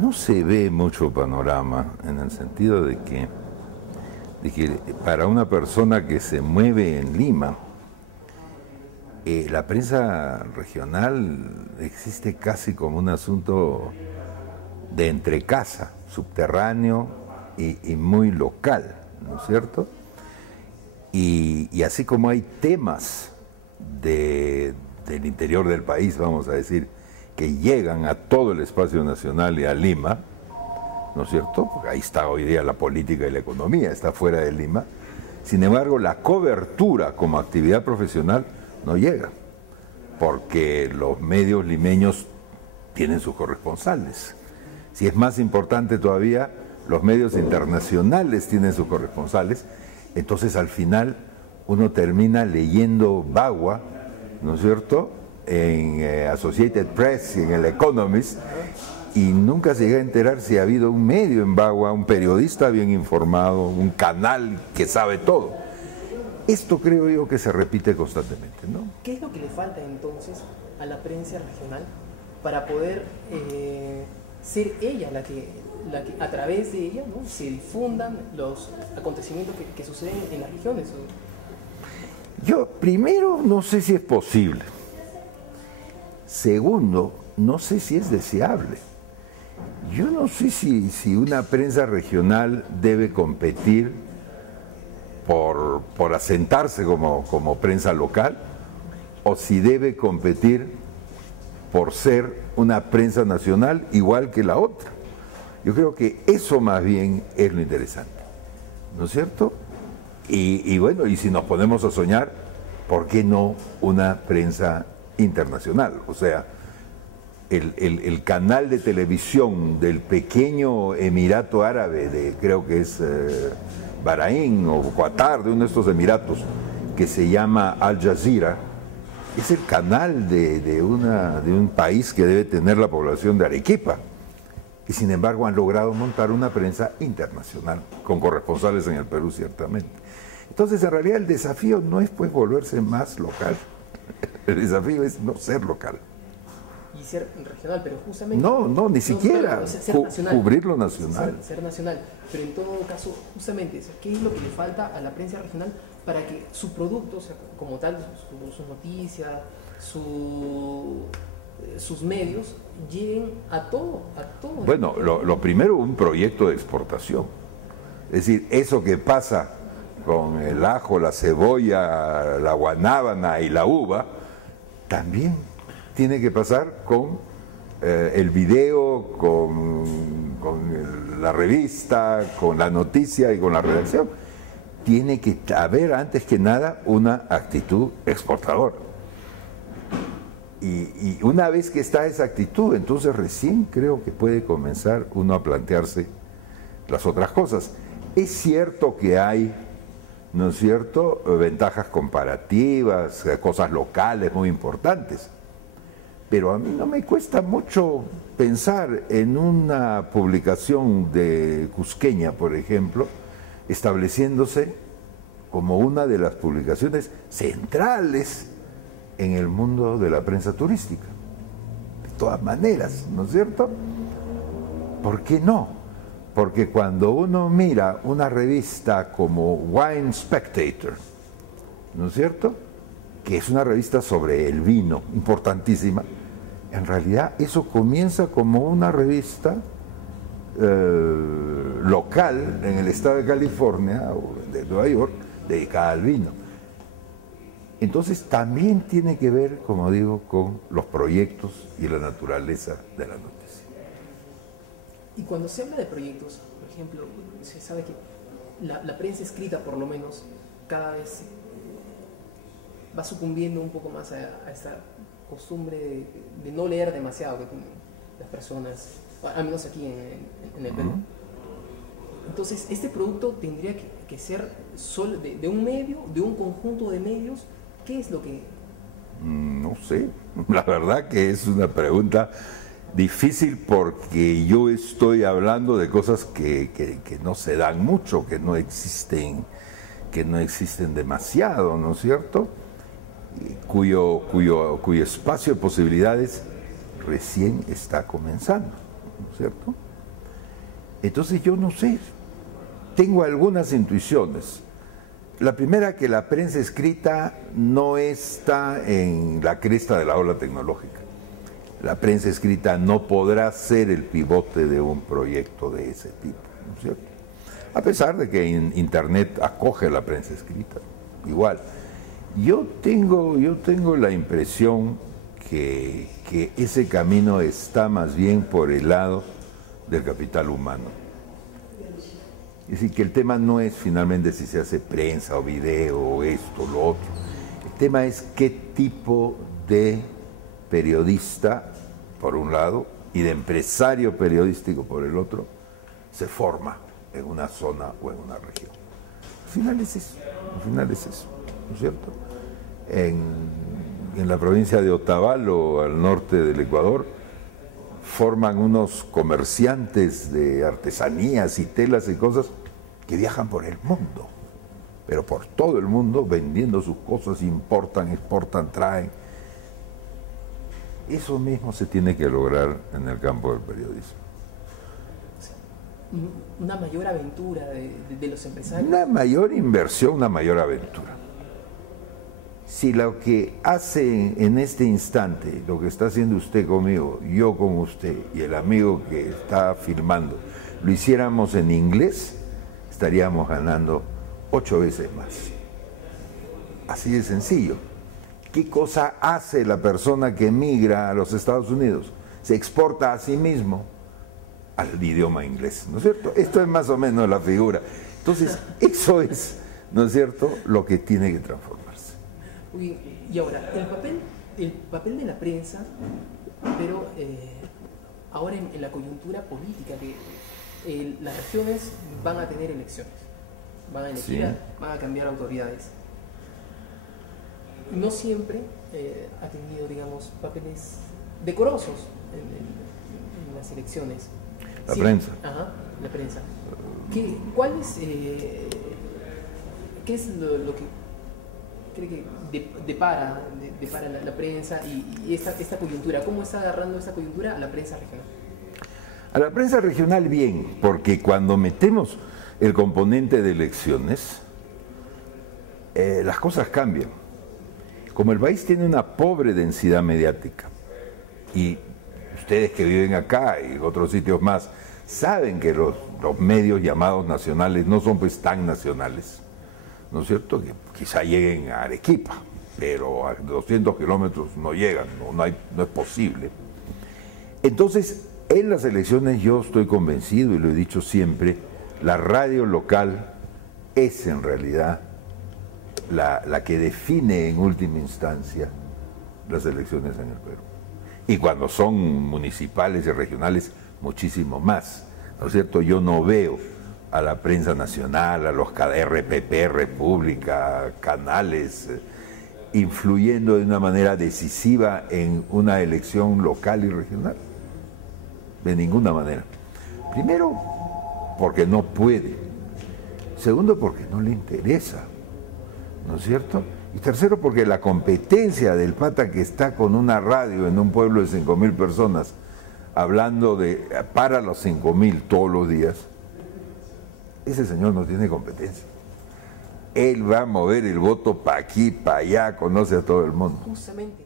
no se ve mucho panorama en el sentido de que para una persona que se mueve en Lima, la prensa regional existe casi como un asunto de entrecasa, subterráneo y muy local, ¿no es cierto? Y así como hay temas del interior del país, vamos a decir, que llegan a todo el espacio nacional y a Lima, ¿no es cierto? Porque ahí está hoy día la política y la economía, está fuera de Lima. Sin embargo, la cobertura como actividad profesional no llega, porque los medios limeños tienen sus corresponsales. Si es más importante todavía, los medios internacionales tienen sus corresponsales. Entonces, al final, uno termina leyendo Bagua, ¿no es cierto?, en Associated Press y en el Economist, y nunca se llega a enterar si ha habido un medio en Bagua, un periodista bien informado, un canal que sabe todo. Esto creo yo que se repite constantemente, ¿no? ¿Qué es lo que le falta entonces a la prensa regional para poder ser ella la que a través de ella, ¿no?, se difundan los acontecimientos que suceden en las regiones? Yo, primero, no sé si es posible. Segundo, no sé si es deseable. Yo no sé si una prensa regional debe competir por asentarse como prensa local, o si debe competir por ser una prensa nacional igual que la otra. Yo creo que eso más bien es lo interesante, ¿no es cierto? Y bueno, y si nos ponemos a soñar, ¿por qué no una prensa internacional? O sea, el canal de televisión del pequeño Emirato Árabe, creo que es Bahrein o Qatar, de uno de estos emiratos, que se llama Al Jazeera, es el canal de un país que debe tener la población de Arequipa. Y sin embargo han logrado montar una prensa internacional, con corresponsales en el Perú ciertamente. Entonces, en realidad el desafío no es pues volverse más local, el desafío es no ser local. Y ser regional, pero justamente... No, ni siquiera, ser nacional, cubrir lo nacional. Ser nacional, pero en todo caso, justamente, ¿qué es lo que le falta a la prensa regional para que su producto, o sea, como tal, sus noticias, sus medios, lleguen a todo? Bueno, lo primero, un proyecto de exportación. Es decir, eso que pasa con el ajo, la cebolla, la guanábana y la uva, también tiene que pasar con el video, con la revista, con la noticia y con la redacción. Tiene que haber, antes que nada, una actitud exportadora. Y una vez que está esa actitud, entonces recién creo que puede comenzar uno a plantearse las otras cosas. Es cierto que hay, ¿no es cierto?, ventajas comparativas, cosas locales muy importantes, pero a mí no me cuesta mucho pensar en una publicación de Cusqueña, por ejemplo, estableciéndose como una de las publicaciones centrales en el mundo de la prensa turística. De todas maneras, ¿no es cierto? ¿Por qué no? Porque cuando uno mira una revista como Wine Spectator, ¿no es cierto?, que es una revista sobre el vino, importantísima, en realidad eso comienza como una revista local en el estado de California o de Nueva York, dedicada al vino. Entonces también tiene que ver, como digo, con los proyectos y la naturaleza de la noticia. Y cuando se habla de proyectos, por ejemplo, se sabe que la prensa escrita, por lo menos, cada vez va sucumbiendo un poco más a esta costumbre de no leer demasiado que tienen las personas, al menos aquí en el Perú. Entonces, este producto tendría que ser solo de un medio, de un conjunto de medios. ¿Qué es lo que...? No sé, la verdad que es una pregunta difícil porque yo estoy hablando de cosas que no se dan mucho, que no existen demasiado, ¿no es cierto? Cuyo espacio de posibilidades recién está comenzando, ¿no es cierto? Entonces yo no sé, tengo algunas intuiciones. La primera, que la prensa escrita no está en la cresta de la ola tecnológica. La prensa escrita no podrá ser el pivote de un proyecto de ese tipo, ¿no es cierto? A pesar de que Internet acoge la prensa escrita, igual. Yo tengo la impresión que ese camino está más bien por el lado del capital humano. Es decir, que el tema no es finalmente si se hace prensa o video o esto o lo otro. El tema es qué tipo de periodista, por un lado, y de empresario periodístico, por el otro, se forma en una zona o en una región. Al final es eso, ¿no es cierto? En la provincia de Otavalo, al norte del Ecuador, forman unos comerciantes de artesanías y telas y cosas que viajan por el mundo, pero por todo el mundo vendiendo sus cosas, importan, exportan, traen. Eso mismo se tiene que lograr en el campo del periodismo. Una mayor aventura de los empresarios. Una mayor inversión, una mayor aventura. Si lo que hace en este instante, lo que está haciendo usted conmigo, yo con usted y el amigo que está filmando, lo hiciéramos en inglés, estaríamos ganando 8 veces más. Así de sencillo. ¿Qué cosa hace la persona que emigra a los Estados Unidos? Se exporta a sí mismo al idioma inglés, ¿no es cierto? Esto es más o menos la figura. Entonces, eso es, ¿no es cierto?, lo que tiene que transformarse. Y ahora, el papel de la prensa, pero ahora en la coyuntura política, que las regiones van a tener elecciones, van a elegir, sí, van a cambiar autoridades. No siempre ha tenido, digamos, papeles decorosos en las elecciones. La prensa. Ajá, la prensa. ¿Qué es lo que cree que depara la prensa y esta coyuntura? ¿Cómo está agarrando esta coyuntura a la prensa regional? A la prensa regional bien, porque cuando metemos el componente de elecciones, las cosas cambian. Como el país tiene una pobre densidad mediática, y ustedes que viven acá y otros sitios más, saben que los medios llamados nacionales no son pues tan nacionales, ¿no es cierto? Que quizá lleguen a Arequipa, pero a 200 kilómetros no llegan, no es posible. Entonces, en las elecciones yo estoy convencido, y lo he dicho siempre, la radio local es en realidad la que define en última instancia las elecciones en el Perú. Y cuando son municipales y regionales, muchísimo más, ¿no es cierto? Yo no veo a la prensa nacional, a los RPP, República, canales, influyendo de una manera decisiva en una elección local y regional. De ninguna manera. Primero, porque no puede. Segundo, porque no le interesa, ¿no es cierto? Y tercero, porque la competencia del pata que está con una radio en un pueblo de 5.000 personas, hablando para los 5.000 todos los días, ese señor no tiene competencia. Él va a mover el voto para aquí, para allá, conoce a todo el mundo. Justamente.